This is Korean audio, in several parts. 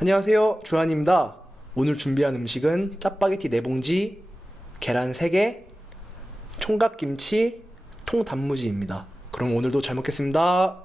안녕하세요. 조한입니다. 오늘 준비한 음식은 짜파게티 4봉지, 계란 3개, 총각김치, 통단무지입니다. 그럼 오늘도 잘 먹겠습니다.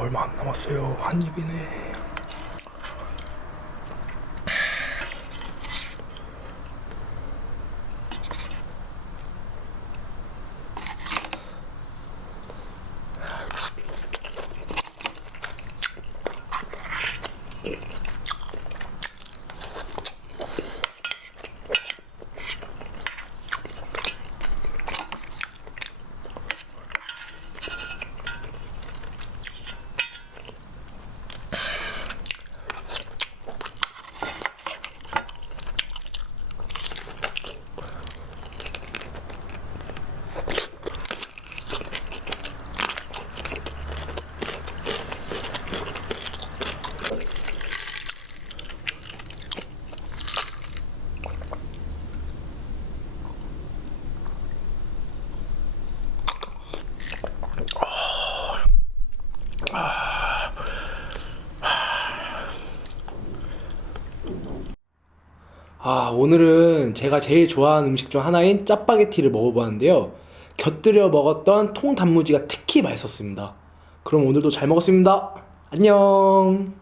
얼마 안 남았어요. 한 입이네. 아, 오늘은 제가 제일 좋아하는 음식 중 하나인 짜파게티를 먹어보았는데요. 곁들여 먹었던 통단무지가 특히 맛있었습니다. 그럼 오늘도 잘 먹었습니다. 안녕!